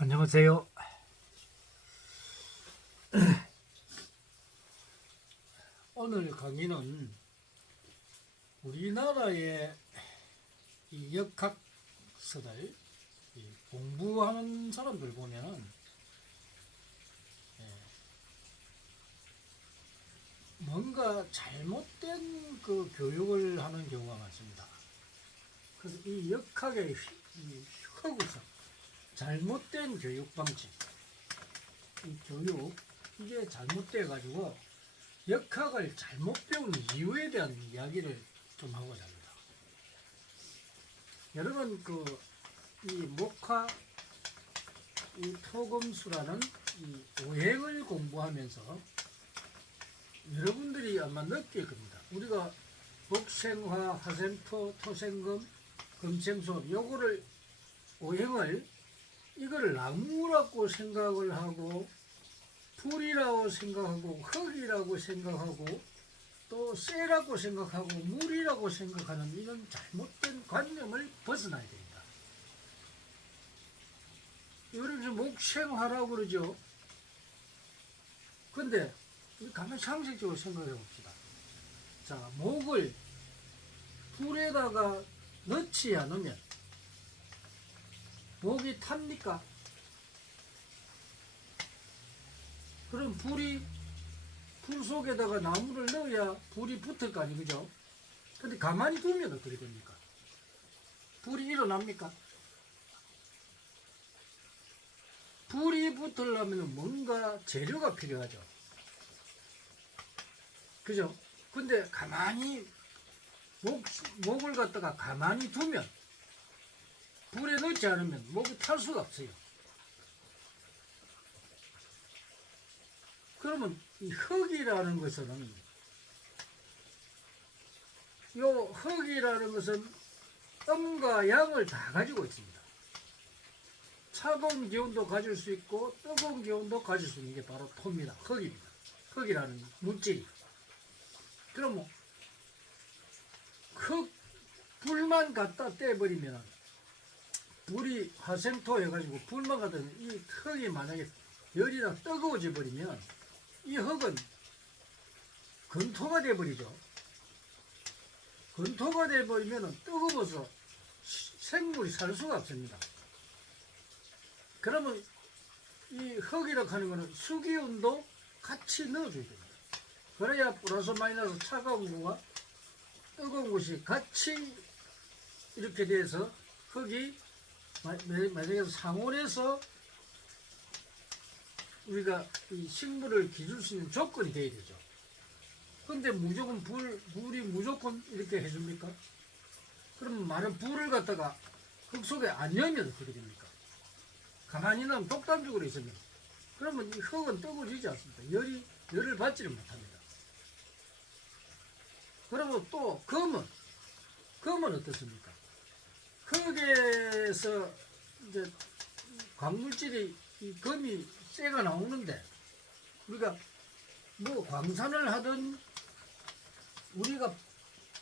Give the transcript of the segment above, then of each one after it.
안녕하세요. 오늘 강의는 우리나라의 이 역학서들 공부하는 사람들 보면은 뭔가 잘못된 그 교육을 하는 경우가 많습니다. 그래서 이 역학의 흑우서 잘못된 교육 방식, 이 교육 이게 잘못돼 가지고 역학을 잘못 배운 이유에 대한 이야기를 좀 하고자 합니다. 여러분 이 목화 이 토금수라는 이 오행을 공부하면서 여러분들이 아마 느낄 겁니다. 우리가 목생화, 화생토, 토생금, 금생소 요거를 오행을 이걸 나무라고 생각을 하고 불이라고 생각하고 흙이라고 생각하고 또 쇠라고 생각하고 물이라고 생각하는 이런 잘못된 관념을 벗어나야 됩니다. 이걸 이제 목생화라고 그러죠. 근데 가만 상식적으로 생각해 봅시다. 자, 목을 불에다가 넣지 않으면 목이 탑니까? 그럼 불 속에다가 나무를 넣어야 불이 붙을 거 아니에요, 그죠? 근데 가만히 두면 어떻게 됩니까? 불이 일어납니까? 불이 붙으려면 뭔가 재료가 필요하죠. 그죠? 근데 가만히 목을 갖다가 가만히 두면 불에 넣지 않으면 목이 탈 수가 없어요. 그러면 이 흙이라는 것은 음과 양을 다 가지고 있습니다. 차가운 기운도 가질 수 있고 뜨거운 기운도 가질 수 있는 게 바로 토입니다. 흙입니다. 흙이라는 물질이. 그러면 불만 갖다 떼버리면 불이 화생토 해가지고 불만 갖다 이 흙이 만약에 열이나 뜨거워져 버리면 이 흙은 건토가 돼버리죠. 건토가 돼버리면 뜨거워서 생물이 살 수가 없습니다. 그러면 이 흙이라고 하는 것은 수기운도 같이 넣어줘야 됩니다. 그래야 플러스 마이너스 차가운 것과 뜨거운 것이 같이 이렇게 돼서 흙이 만약에 상온에서 우리가 이 식물을 기를 수 있는 조건이 돼야 되죠. 근데 무조건 불이 무조건 이렇게 해줍니까? 그럼 많은 불을 갖다가 흙 속에 안 넣으면 어떻게 됩니까? 가만히 넣으면 독단죽으로 있으면 그러면 이 흙은 뜨거워지지 않습니다. 열을 받지를 못합니다. 그리고 또 금은 어떻습니까? 흙에서 이제 광물질이 이 금이 쇠가 나오는데 우리가 뭐 광산을 하든 우리가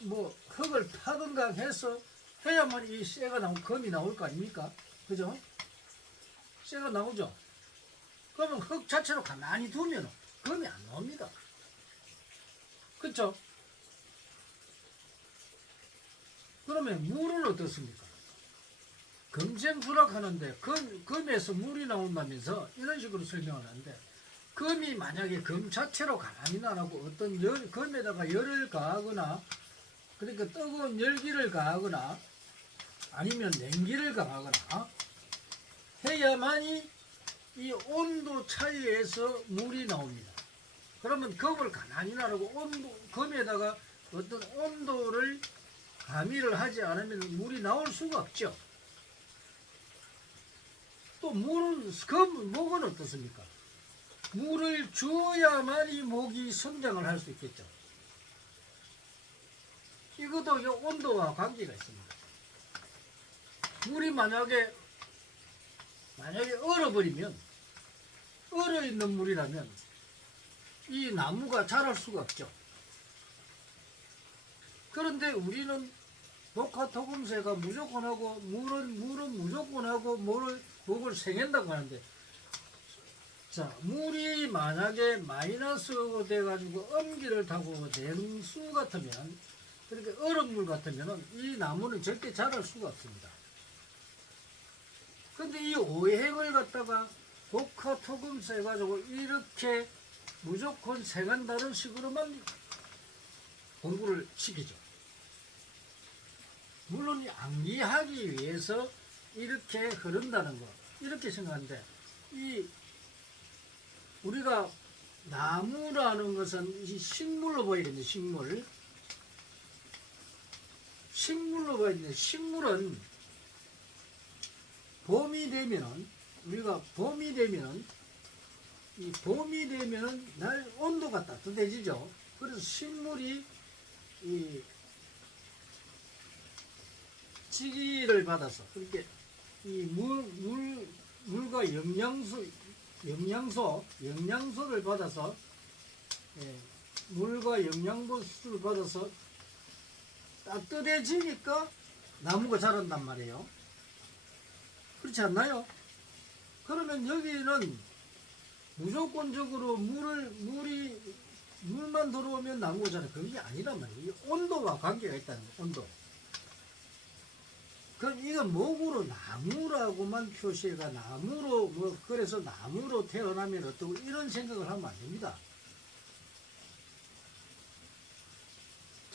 뭐 흙을 파든가 해서 해야만 이 쇠가 금이 나올 거 아닙니까? 그죠? 쇠가 나오죠. 그러면 흙 자체로 가만히 두면 금이 안 나옵니다. 그쵸? 그러면 물은 어떻습니까? 금생수락 하는데 금에서 물이 나온다면서 이런 식으로 설명을 하는데 금이 만약에 금 자체로 가만히 안 하고 어떤 금에다가 열을 가하거나 그러니까 뜨거운 열기를 가하거나 아니면 냉기를 가하거나 해야만이 이 온도 차이에서 물이 나옵니다. 그러면 금을 가만히 안 하고 금에다가 어떤 온도를 가미를 하지 않으면 물이 나올 수가 없죠. 또 목은 어떻습니까? 물을 주어야만이 목이 성장을 할 수 있겠죠. 이것도 온도와 관계가 있습니다. 물이 만약에 얼어있는 물이라면 이 나무가 자랄 수가 없죠. 그런데 우리는 목화토금새가 무조건 하고 물은 무조건 하고 목을 생긴다고 하는데, 자, 물이 만약에 마이너스가 돼가지고 엄기를 타고 냉수 같으면, 그러니까 얼음물 같으면 이 나무는 절대 자랄 수가 없습니다. 근데 이 오행을 갖다가 목화토금새 해가지고 이렇게 무조건 생한다는 식으로만 공부를 시키죠. 물론 암기하기 위해서 이렇게 흐른다는 거, 이렇게 생각하는데, 우리가 나무라는 것은 이 식물로 보여야 되는데, 식물로 보여야 되는데, 식물은 봄이 되면은, 우리가 봄이 되면은 날 온도가 따뜻해지죠. 그래서 식물이 이 지기를 받아서, 그렇게 이 물과 영양소를 받아서, 물과 영양소를 받아서 따뜻해지니까 나무가 자란단 말이에요. 그렇지 않나요? 그러면 여기는 무조건적으로 물만 들어오면 나무가 자라. 그게 아니란 말이에요. 이 온도와 관계가 있다는 거예요. 온도. 그럼 이건 목으로 나무라고만 표시해가 나무로 그래서 나무로 태어나면 어떠고 이런 생각을 하면 안 됩니다.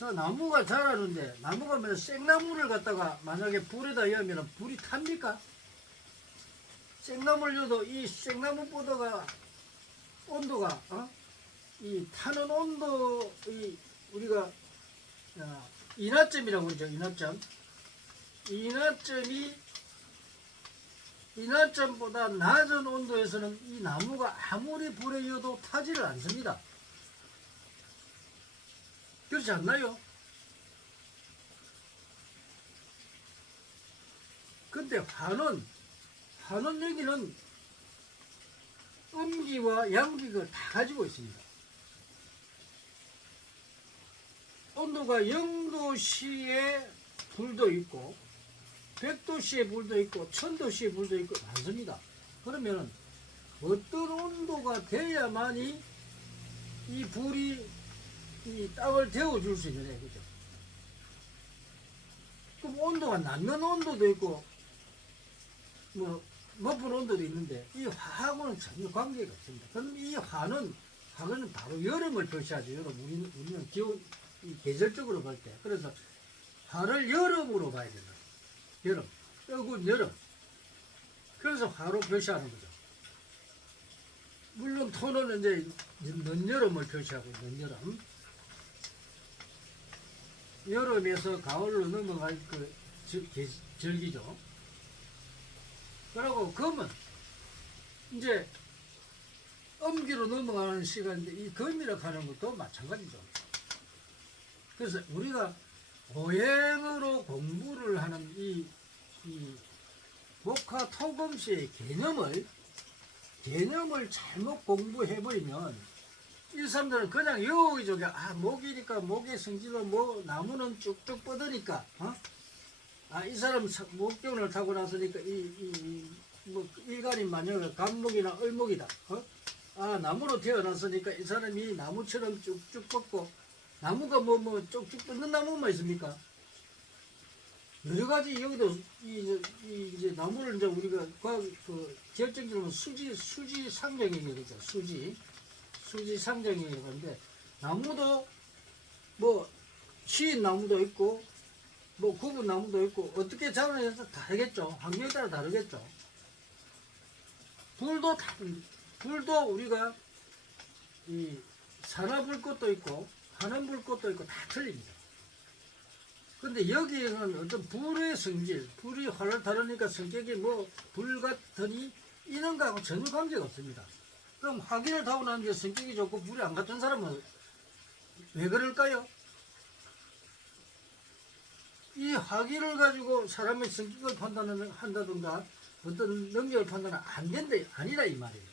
자, 나무가 자라는데 나무가 뭐 생나무를 갖다가 만약에 불에다 여면 불이 탑니까? 생나무를 여도 이 생나무보다가 온도가 이 타는 온도 우리가 인하점이라고 그러죠. 인하점보다 낮은 온도에서는 이 나무가 아무리 불에 이어도 타지를 않습니다. 그렇지 않나요? 근데 화는 여기는 음기와 양기를 다 가지고 있습니다. 온도가 0도씨에 불도 있고 100도씨의 불도 있고 1000도씨의 불도 있고 많습니다. 그러면 어떤 온도가 돼야만이 이 불이 이 땅을 데워줄 수 있느냐, 그죠? 그럼 온도가 낮는 온도도 있고 높은 온도도 있는데 이 화하고는 전혀 관계가 없습니다. 그럼 이 화는 바로 여름을 표시하죠. 우리는 기온 계절적으로 볼 때. 그래서 화를 여름으로 봐야 된다. 여름, 뜨거운 여름. 그래서 화로 표시하는 거죠. 물론 토는 이제 늦여름을 표시하고, 늦여름. 여름에서 가을로 넘어갈 그 절기죠. 그리고 금은 이제 음기로 넘어가는 시간인데 이 금이라고 하는 것도 마찬가지죠. 그래서 우리가 오행으로 공부를 하는 이 목화토금씨의 개념을 잘못 공부해버리면 이 사람들은 그냥 여기저기 목이니까 목의 성질로 나무는 쭉쭉 뻗으니까 이 사람 목경을 타고 나서니까 일간인 마녀가 감목이나 을목이다. 나무로 태어났으니까 이 사람이 나무처럼 쭉쭉 뻗고, 나무가 쭉쭉 뻗는 나무만 있습니까? 여러 가지 여기도 이제 나무를 이제 우리가 결정적으로 수지 상정이거든요. 수지 상정이라고 하는데, 나무도 쉬인 나무도 있고 굽은 나무도 있고 어떻게 자라는지 다르겠죠. 환경에 따라 다르겠죠. 불도 우리가 이 산화불꽃도 있고 한원불꽃도 있고 다 틀립니다. 근데 여기에는 어떤 불의 성질, 불이 활을 다루니까 성격이 불 같으니 이런 거하고 전혀 관계가 없습니다. 그럼 화기를 타고 나는데 성격이 좋고 불이 안 같은 사람은 왜 그럴까요? 이 화기를 가지고 사람의 성격을 판단한다든가 어떤 능력을 판단은 아니라 이 말이에요.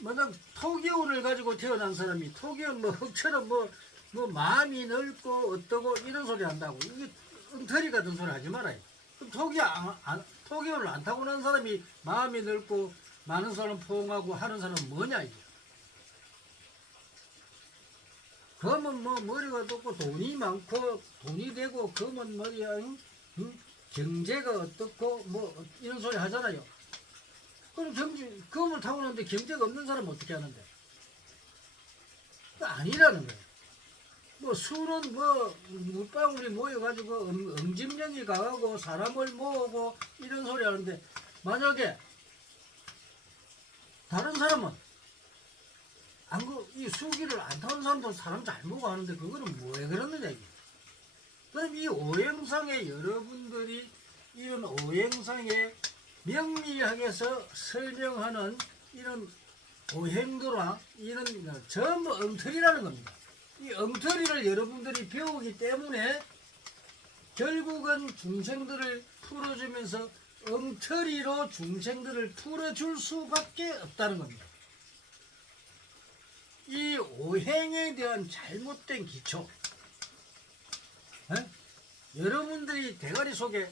만약 토기운을 가지고 태어난 사람이 토기운 흙처럼 뭐 마음이 넓고 어떠고 이런 소리 한다고 이게 엉터리 같은 소리 하지 말아요. 토기를 안 타고난 사람이 마음이 넓고 많은 사람 포용하고 하는 사람은 뭐냐 이게. 그러면 뭐 머리가 높고 돈이 많고 돈이 되고 그러면 머리야 경제가 어떻고 뭐 이런 소리 하잖아요. 그럼 그걸 타고났는데 경제가 없는 사람은 어떻게 하는데? 아니라는 거예요. 뭐 술은 뭐 물방울이 모여가지고 응집력이 강하고 사람을 모으고 이런 소리 하는데 만약에 다른 사람은 이 수기를 안 타는 사람도 사람 잘 모고 하는데 그거는 왜 그러느냐 이게. 그럼 이 오행상에 여러분들이 이런 오행상에 명리학에서 설명하는 이런 오행도나 이런 전부 엉터리라는 겁니다. 이 엉터리를 여러분들이 배우기 때문에 결국은 중생들을 풀어주면서 엉터리로 중생들을 풀어줄 수밖에 없다는 겁니다. 이 오행에 대한 잘못된 기초, 여러분들이 대가리 속에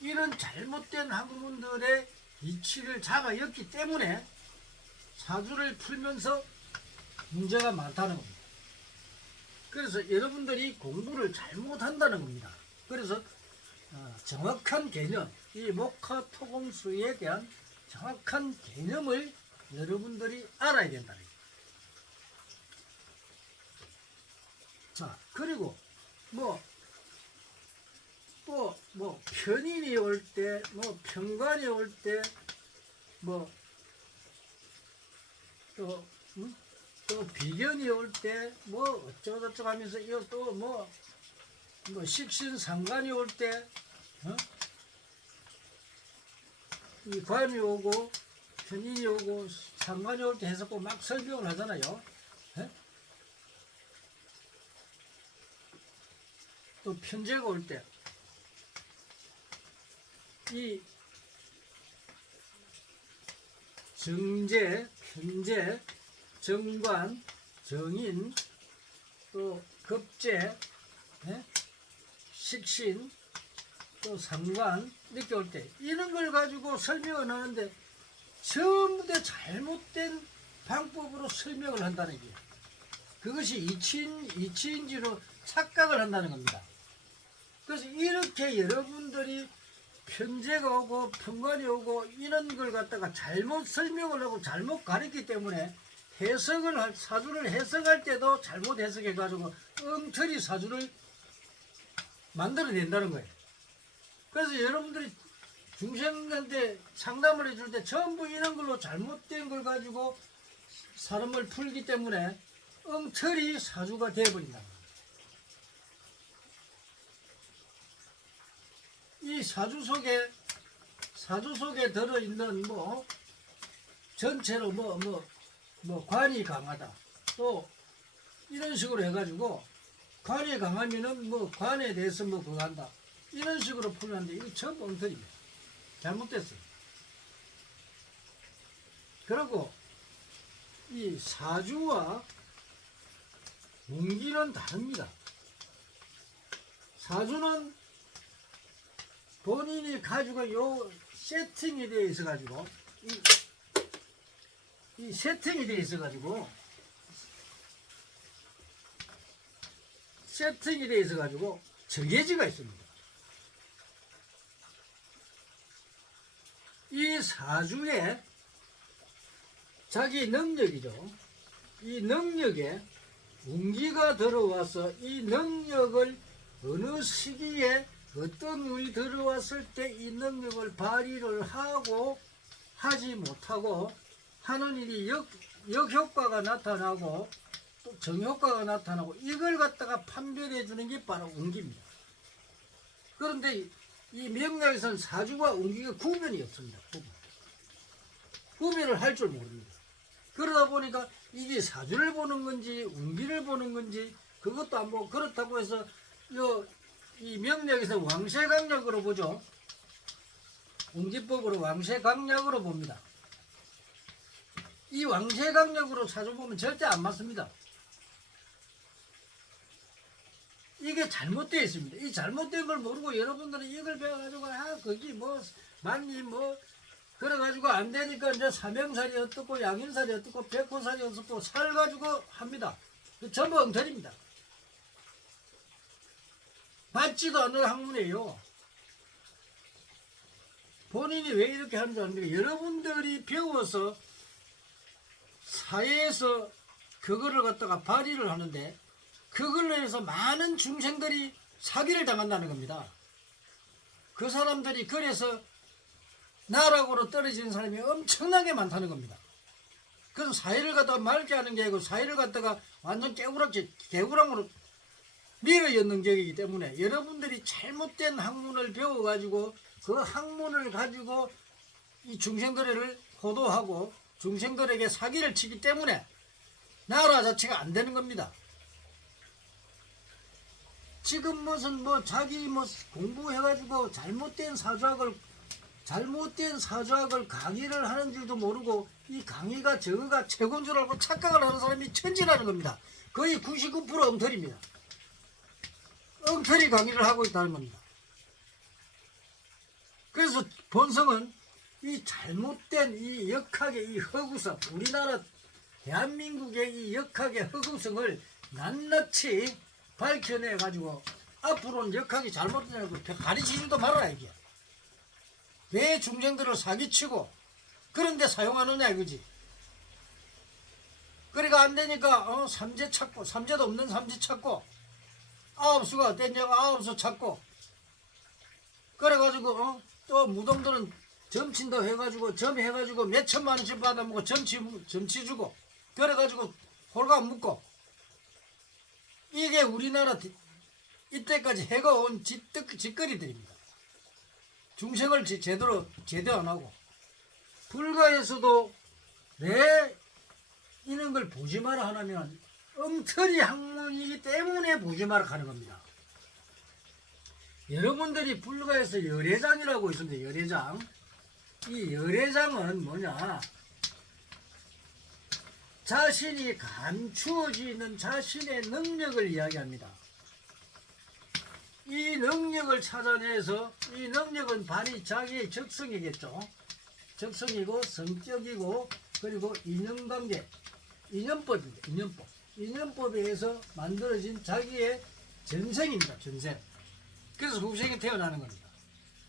이런 잘못된 학문들의 이치를 잡아였기 때문에 사주를 풀면서 문제가 많다는 겁니다. 그래서 여러분들이 공부를 잘못한다는 겁니다. 그래서 정확한 개념, 이 목화토공수에 대한 정확한 개념을 여러분들이 알아야 된다는 거예요. 자, 그리고 뭐 편인이 올 때, 뭐 편관이 올 때, 또 비견이 올 때, 뭐 어쩌고저쩌고 하면서 이거 또 뭐 식신상관이 올 때, 이 관이 오고 편인이 오고 상관이 올 때 해서 막 설명을 하잖아요. 또 편제가 올 때, 이 정제, 편제, 정관, 정인, 또 급제, 식신, 또 상관 이렇게 올 때 이런 걸 가지고 설명을 하는데 전부 다 잘못된 방법으로 설명을 한다는 게 그것이 이치인지로 착각을 한다는 겁니다. 그래서 이렇게 여러분들이 편제가 오고 편관이 오고 이런 걸 갖다가 잘못 설명을 하고 잘못 가르치기 때문에 사주를 해석할 때도 잘못 해석해 가지고 엉터리 사주를 만들어낸다는 거예요. 그래서 여러분들이 중생한테 상담을 해줄 때 전부 이런 걸로 잘못된 걸 가지고 사람을 풀기 때문에 엉터리 사주가 되어버린다. 이 사주 속에 들어있는 전체로 관이 강하다. 또 이런 식으로 해가지고 관이 강하면은 관에 대해서 그거 한다. 이런 식으로 풀는데 이거 전부 엉터리입니다. 잘못됐어요. 그리고 이 사주와 운기는 다릅니다. 사주는 본인이 가지고 요 세팅이 되어 있어 가지고 이 세팅이 되어 있어 가지고 정해지가 있습니다. 이 사주에 자기 능력이죠. 이 능력에 운기가 들어와서 이 능력을 어느 시기에 어떤 운이 들어왔을 때 이 능력을 발휘를 하고 하지 못하고 하는 일이 역효과가 나타나고 또 정효과가 나타나고 이걸 갖다가 판별해 주는 게 바로 운기입니다. 그런데 이 명리학에서는 사주와 운기가 구분이 없습니다. 구별을 할 줄 모릅니다. 그러다 보니까 이게 사주를 보는 건지 운기를 보는 건지 그것도 안 보고 그렇다고 해서 이 명리학에서 왕세강약으로 보죠. 운기법으로 왕세강약으로 봅니다. 이 왕세강약으로 사주 보면 절대 안 맞습니다. 이게 잘못되어 있습니다. 이 잘못된 걸 모르고 여러분들은 이걸 배워가지고 거기 뭐 만리 뭐 그래가지고 안 되니까 이제 삼형살이 어떻고 양인살이 어떻고 백호살이 어떻고 살 가지고 합니다. 전부 엉터리입니다. 맞지도 않는 학문이에요. 본인이 왜 이렇게 하는 줄 아십니까? 여러분들이 배워서 사회에서 그거를 갖다가 발휘를 하는데 그걸로 해서 많은 중생들이 사기를 당한다는 겁니다. 그 사람들이 그래서 나락으로 떨어지는 사람이 엄청나게 많다는 겁니다. 그래서 사회를 갖다가 맑게 하는 게 아니고 사회를 갖다가 완전 개구랑으로 밀어였는 격이기 때문에 여러분들이 잘못된 학문을 배워가지고 그 학문을 가지고 이 중생들을 호도하고 중생들에게 사기를 치기 때문에 나라 자체가 안 되는 겁니다. 지금 무슨 뭐 자기 뭐 공부해가지고 잘못된 사주학을 강의를 하는 줄도 모르고 이 강의가 저거가 최고인 줄 알고 착각을 하는 사람이 천지라는 겁니다. 거의 99% 엉터리입니다. 엉터리 강의를 하고 있다는 겁니다. 그래서 본성은 이 잘못된 이 역학의 이 허구성, 우리나라 대한민국의 이 역학의 허구성을 낱낱이 밝혀내가지고 앞으로는 역학이 잘못되냐고 가르치지도 말아야 이게. 왜 중생들을 사기치고 그런데 사용하느냐 이거지. 그러니까 안 되니까 삼재 찾고 삼재도 없는 삼재 찾고 아홉수가 땡자가 아홉수 찾고 그래가지고 또 무덤들은 점친도 해가지고 점해가지고 몇 천만 원씩 받아먹고 점치 주고 그래가지고 홀가 묶고 이게 우리나라 이때까지 해가온 짓거리들입니다. 중생을 제대로 안 하고 불가에서도 왜 이런 걸 보지 마라 하냐면 엉터리 학문이기 때문에 보지 마라 하는 겁니다. 여러분들이 불가에서 열애장이라고 있습니다. 열애장. 이 열애장은 뭐냐? 자신이 감추어지는 자신의 능력을 이야기합니다. 이 능력을 찾아내서 이 능력은 발이 자기의 적성이겠죠. 적성이고 성격이고 그리고 인연관계, 인연법입니다. 인연법. 인연법에 의해서 만들어진 자기의 전생입니다. 전생. 그래서 후생이 태어나는 겁니다.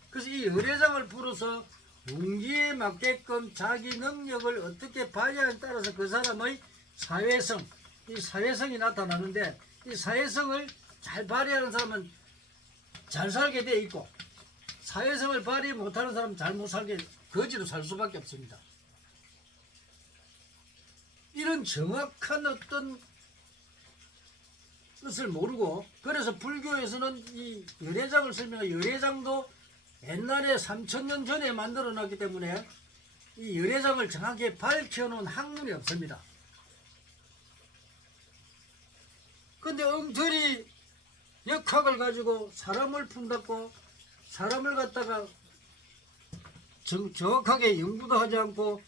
그래서 이 열애장을 풀어서 운기에 맞게끔 자기 능력을 어떻게 발휘하느냐에 따라서 그 사람의 사회성, 이 사회성이 나타나는데 이 사회성을 잘 발휘하는 사람은 잘 살게 돼 있고 사회성을 발휘 못하는 사람은 잘 못 살게 거지로 살 수밖에 없습니다. 이런 정확한 어떤 뜻을 모르고 그래서 불교에서는 이 열애장을 설명해 열애장도 옛날에 3000년 전에 만들어 놨기 때문에 이 열애장을 정확히 밝혀놓은 학문이 없습니다. 근데 엉터리 역학을 가지고 사람을 푼다고 사람을 갖다가 정확하게 연구도 하지 않고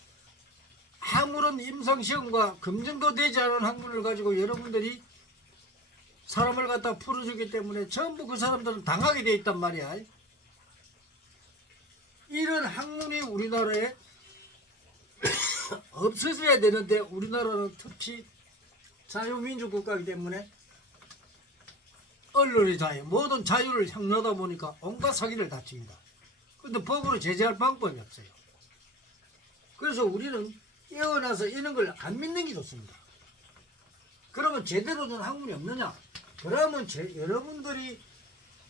아무런 임상시험과 검증도 되지 않은 학문을 가지고 여러분들이 사람을 갖다 풀어주기 때문에 전부 그 사람들은 당하게 돼 있단 말이야. 이런 학문이 우리나라에 없어져야 되는데 우리나라는 특히 자유민주 국가이기 때문에 언론의 자유, 모든 자유를 향유하다 보니까 온갖 사기를 다칩니다. 근데 법으로 제재할 방법이 없어요. 그래서 우리는 깨어나서 이런 걸 안 믿는 게 좋습니다. 그러면 제대로 된 학문이 없느냐? 그러면 여러분들이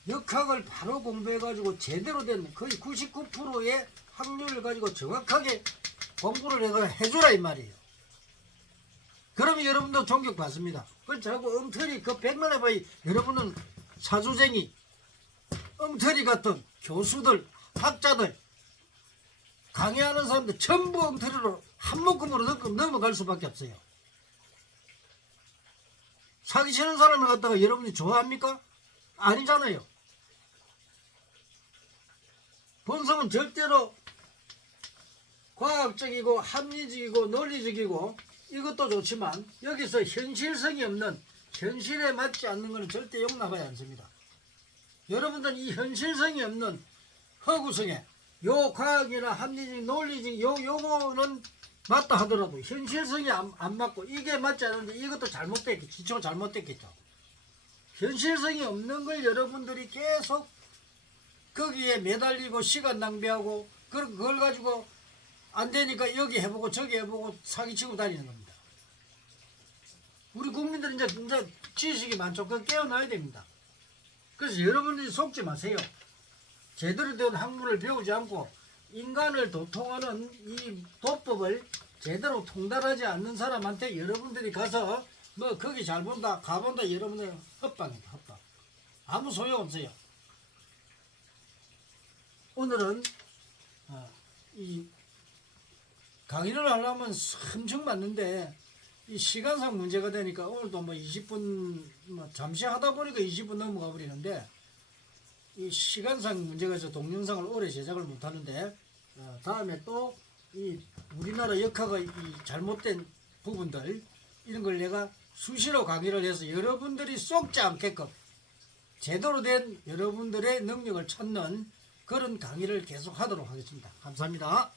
역학을 바로 공부해가지고 제대로 된 거의 99%의 확률을 가지고 정확하게 공부를 해주라 이 말이에요. 그러면 여러분도 존경받습니다. 그걸 자꾸 엉터리 그 백만의 바위 여러분은 사주쟁이 엉터리 같은 교수들 학자들 강의하는 사람들 전부 엉터리로 한 묶음으로 넘어갈 수밖에 없어요. 사기치는 사람을 갖다가 여러분이 좋아합니까? 아니잖아요. 본성은 절대로 과학적이고 합리적이고 논리적이고 이것도 좋지만 여기서 현실성이 없는 현실에 맞지 않는 것은 절대 용납하지 않습니다. 여러분들은 이 현실성이 없는 허구성에 요 과학이나 합리적 논리적 요거는 맞다 하더라도 현실성이 안 맞고 이게 맞지 않은데 이것도 잘못됐겠죠. 지초가 잘못됐겠죠. 현실성이 없는 걸 여러분들이 계속 거기에 매달리고 시간 낭비하고 그걸 가지고 안 되니까 여기 해보고 저기 해보고 사기치고 다니는 겁니다. 우리 국민들은 이제 지식이 많죠. 그거 깨어나야 됩니다. 그래서 여러분들이 속지 마세요. 제대로 된 학문을 배우지 않고 인간을 도통하는 이 도법을 제대로 통달하지 않는 사람한테 여러분들이 가서 뭐 거기 잘 본다 가본다 여러분들 헛방입니다. 헛방. 아무 소용없어요. 오늘은 이 강의를 하려면 엄청 많는데 이 시간상 문제가 되니까 오늘도 뭐 20분 잠시 하다 보니까 20분 넘어가 버리는데 이 시간상 문제가 있어서 동영상을 오래 제작을 못 하는데 다음에 또 이 우리나라 역사가 이 잘못된 부분들 이런 걸 내가 수시로 강의를 해서 여러분들이 쏙지 않게끔 제대로 된 여러분들의 능력을 찾는 그런 강의를 계속 하도록 하겠습니다. 감사합니다.